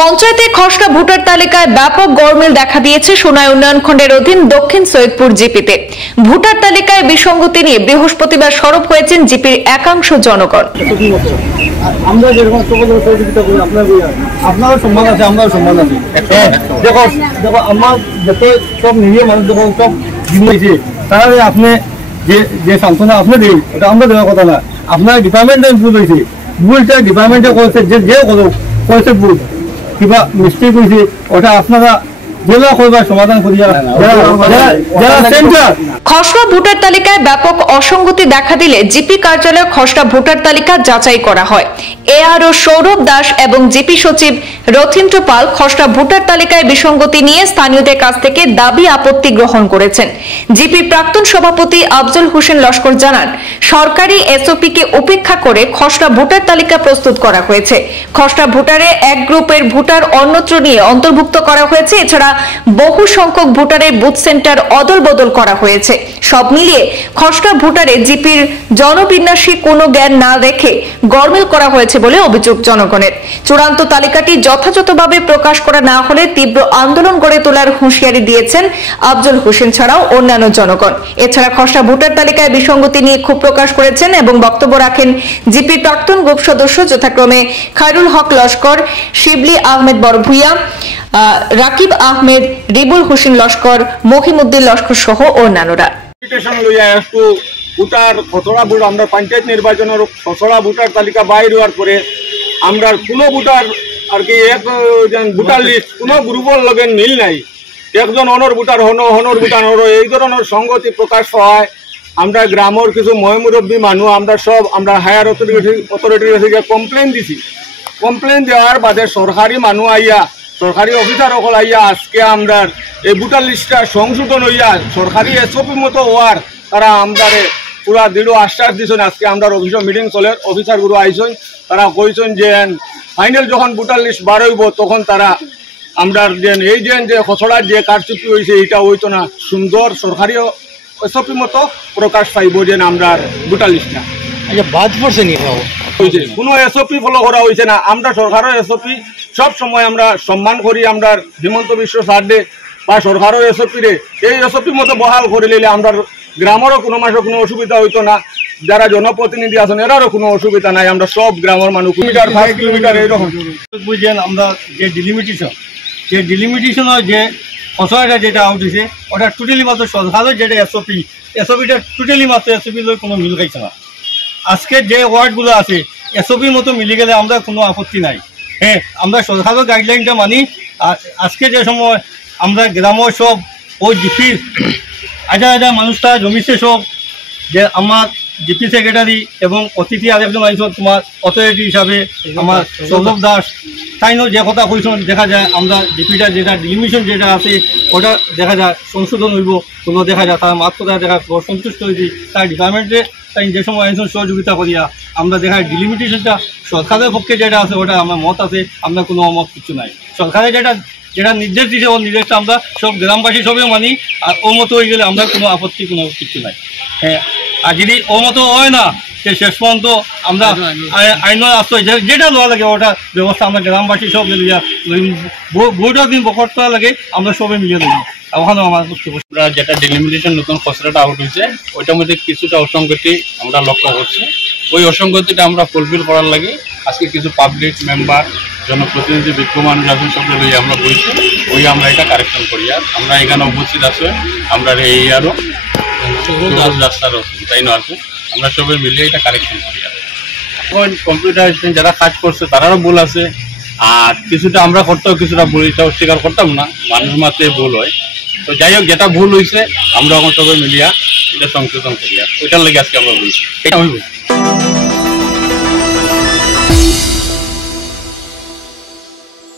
পঞ্চায়েতে খসড়া ভোটার তালিকায় ব্যাপক গরমিল দেখা দিয়েছে সোনাই উন্নয়ন খণ্ডের অধীন দক্ষিণ সৈয়দপুর জিপিতে। ভোটার তালিকায় বিসঙ্গতি নিয়ে বৃহস্পতিবার সরব হয়েছেন জিপির একাংশ জনগণ। আমরা যেরকম সহযোগিতা করি আপনারও সম্মান আছে, আমরাও সম্মান আছে। দেখো আমার যত সব নিয়ে মানুষ যখন সব হয়েছে তাহলে আপনি যে সান্ত্বনা আপনি দিন ওটা আমরা দেওয়ার কথা না। আপনার ডিপার্টমেন্টে ইমপ্রুভ হয়েছে, ভুলটা ডিপার্টমেন্টে করেছে, যে করেছে ভুল কিবা মিস্টেক হয়েছে ওটা আপনারা খসড়া ভোটার তালিকায় ব্যাপক অসঙ্গতি দেখা দিলে জিপি কার্যালয়ে খসড়া ভোটার তালিকা যাচাই করা হয়। এআরও সৌরভ দাস এবং জিপি সচিব রথীন্দ্র পাল খসড়া ভোটার তালিকায় বিসঙ্গতি নিয়ে স্থানীয়দের কাছ থেকে দাবি আপত্তি গ্রহণ করেছেন। জিপির প্রাক্তন সভাপতি আফজল হোসেন লস্কর জানান, সরকারি এসওপি কে উপেক্ষা করে খসড়া ভোটার তালিকা প্রস্তুত করা হয়েছে। খসড়া ভোটারে এক গ্রুপের ভোটার অন্যত্র নিয়ে অন্তর্ভুক্ত করা হয়েছে। এছাড়া বহু সংখ্যক ভোটারের বুথ সেন্টার অদল বদল করা হয়েছে। সব মিলিয়ে খসড়া ভোটারে জিপির জনবিন্যাসী কোনো জ্ঞান না রেখে গরমিল করা হয়েছে বলে অভিযোগ জনগণের। চূড়ান্ত তালিকাটি যথাযথভাবে প্রকাশ করা না হলে তীব্র আন্দোলন গড়ে তোলার হুঁশিয়ারি দিয়েছেন আফজল হোসেন ছাড়াও অন্যান্য জনগণ। এছাড়া খসড়া ভোটার তালিকায় বিসঙ্গতি নিয়ে ক্ষোভ প্রকাশ করেছেন এবং বক্তব্য রাখেন জিপির প্রাক্তন গ্রুপ সদস্য যথাক্রমে খায়রুল হক লস্কর, শিবলি আহমেদ বড়ভূইয়া, রাকিব আহমেদ, রিবুল হোসেন লস্কর, মহিমউদ্দিন লস্কর সহ অন্যান্যরা। আমরা পঞ্চায়েত নির্বাচনের খসড়া ভোটার তালিকা বাইর হওয়ার পরে আমরা কোনো ভোটার আর কি ভোটার লিস্ট কোনো গ্রুপের লগে মিল নাই। একজন অনর ভোটার হনর ভোটার এই ধরনের সংগতি প্রকাশ হয়। আমরা গ্রামের কিছু ময়মুরব্বী মানুষ আমরা হায়ার অথরিটির কাছে কমপ্লেন দিছি। কমপ্লেন দেওয়ার বাদে সরকারি মানুষ আইয়া, সরকারি অফিসার সকল আইয়া আজকে আমরা এই ভোটার লিস্টটা সংশোধন হইয়া সরকারি এসওপি মতো হওয়ার তারা আমরা পুরা দৃঢ় আশ্বাস দিচ্ছেন। আজকে আমরা অফিসে মিটিং চলে, অফিসারগুলো আইসেন, তারা কইছেন যে ফাইনাল যখন ভোটার লিস্ট বার হইব তখন তারা আমরা এই যে খসড়ার যে কারচুপি হয়েছে এটা হইতো না, সুন্দর সরকারি এসওপি মতো প্রকাশ পাইব যে আমরা ভোটার লিস্টটা বাদ পড়ছে নি হয়েছে। কোনো এসওপি ফলো করা হয়েছে না। আমরা সরকারের এসওপি সব সময় আমরা সম্মান করি। আমরা হিমন্ত বিশ্ব সার্ডে বা সরকারের এসওপি রে এই এসওপি মতো বহাল করে নিলে আমরা গ্রামেরও কোনো মাসে কোনো অসুবিধা হইতো না। যারা জনপ্রতিনিধি আছেন এরারও কোনো অসুবিধা নাই। আমরা সব গ্রামের মানুষ কিলোমিটার 5 কিলোমিটার এইরকম বুঝছেন। আমরা যে ডিলিমিটেশনের যে খসড়াটা যেটা আউট হয়েছে ওটা টোটালি মাত্র সরকারের যেটা এসওপিটা টোটালি মাত্র এসওপি কোনো মিল খাইছে না। আজকে যে ওয়ার্ডগুলো আছে এসওপির মতো মিলে গেলে আমরা কোনো আপত্তি নাই। হ্যাঁ, আমরা সরকারের গাইডলাইনটা মানি। আর আজকে যে সময় আমরা গ্রামের সব ওই জিপির হাজার মানুষটা জমিছে সব যে আমার জিপি সেক্রেটারি এবং অতিথি আরেকজন আইন তোমার অথরিটি হিসাবে আমার সৌরভ দাস তাইনও যে কথা কইছেন দেখা যায় আমরা জিপিটা যেটা ডিলিমিশন যেটা আছে ওটা দেখা যায় সংশোধন হইব কোনো দেখা যায় তার মাত্র দেখা সন্তুষ্ট হয়েছি। তাই ডিপার্টমেন্টে তাই যে সময় আইন সহযোগিতা করিয়া আমরা দেখা ডিলিমিটেশনটা সরকারের পক্ষে যেটা আছে ওটা আমার মত আছে, আমরা কোনো অমত কিছু নাই। সরকারের যেটা নির্দেশ দিছে ওর নির্দেশটা আমরা সব গ্রামবাসী সবই মানি। আর ও মতো হয়ে গেলে আমরা কোনো আপত্তি কোনো কিছু নাই। হ্যাঁ, আর যদি ও মতো হয় না সে শেষ পর্যন্ত আমরা আইনের আশ্রয় যেটা লওয়া লাগে ওটা ব্যবস্থা আমরা গ্রামবাসী সব মিলিয়া ভোটের দিন বকরটা লাগে আমরা সবাই মিলিয়ে দেবো। ওখানেও আমার আমরা যেটা ডিলিমিটেশন নতুন খসড়াটা আউট হয়েছে ওইটার মধ্যে কিছুটা অসঙ্গতি আমরা লক্ষ্য করছি। ওই অসঙ্গতিটা আমরা ফুলফিল করার লাগে আজকে কিছু পাবলিক মেম্বার জনপ্রতিনিধি বিজ্ঞ মানুষ আছেন সবগুলো লইয়ে আমরা বলছি ওই আমরা এটা কারেকশন করি। আর আমরা এখানে উপস্থিত আছে আমরা এই আরও রাস্তার তাই না আছে আমরা সবাই মিলিয়ে এটা কারেকশন করি। আর এখন কম্পিউটার যারা কাজ করছে তারারও ভুল আছে। আর কিছুটা আমরা করতেও কিছুটা ভুল এটা অস্বীকার করতাম না, মানুষ মাত্রে ভুল হয়। তো যাই হোক যেটা ভুল হয়েছে আমরা এখন সবাই মিলিয়া এটা সংশোধন করি। আর ওইটার লাগে আজকে আমরা বলছি এটা আমি বলছি।